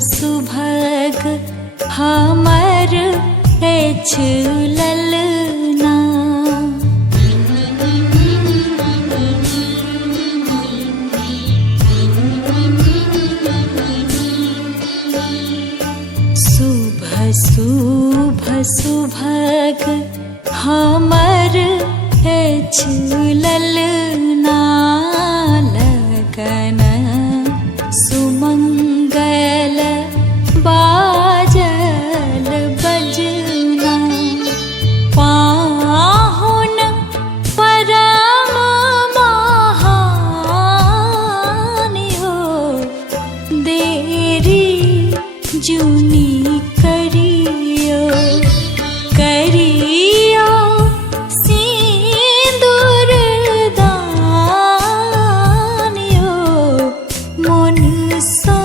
सुभग हमर अछि ललना। शुभ शुभ सुभग हमर अछि ललना। लगन सुमंगल बाजल बजना। पाहुन परम महान हो, देरी जुनी करियो करियो सिंदूर दान हो। मन सा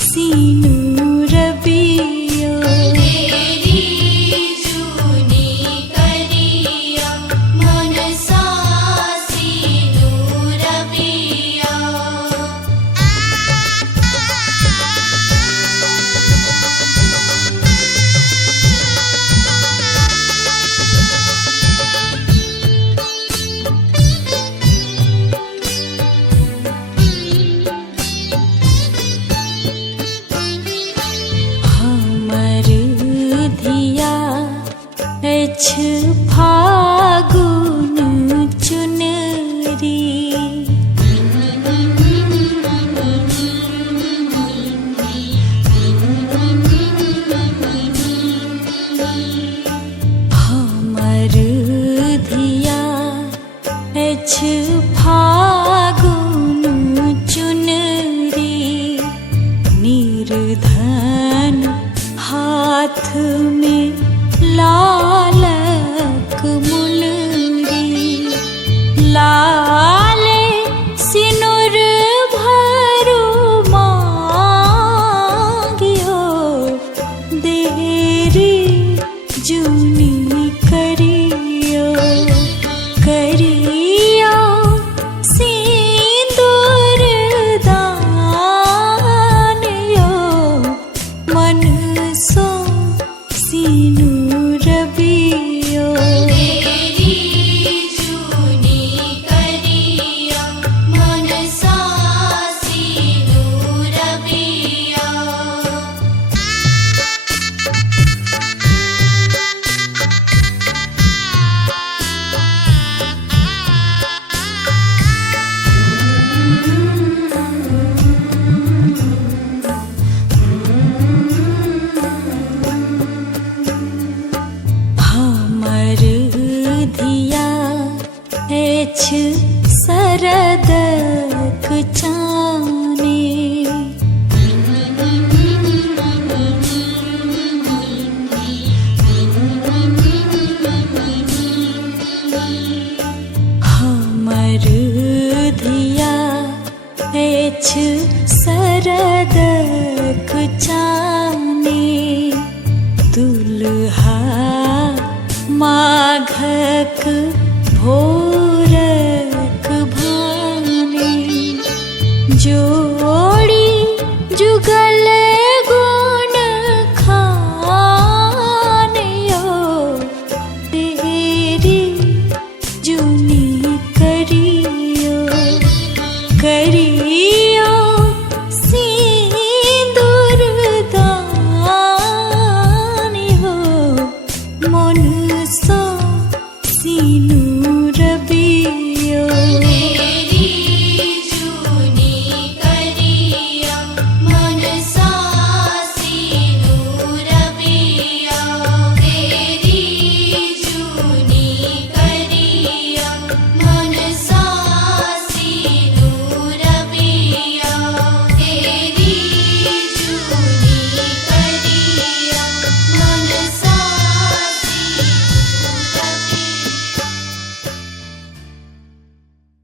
सिनूर बियो तेरी जुनी करियो, मन सा सिनूर बियो। हमर धिया अछि फागुन चुनरी। हमर धिया अछि फागुन चुनरी। निर्धन हाथ में लालक मुनरी। लाले सिनुर भरू मांगियो, देरी जुनी करियो करियो सिंदूर दान यो। मन सो सिनूर बियो तेरी जुनी करियो, मन सा सिनूर बियो। हमर धिया अछि सरदक चाने। हमर धिया अछि सरदक चाने। दुल्हा माघक भोरक भाने। जोड़ी जुगल गुण खानियो, तेरी जुनी करियो करियो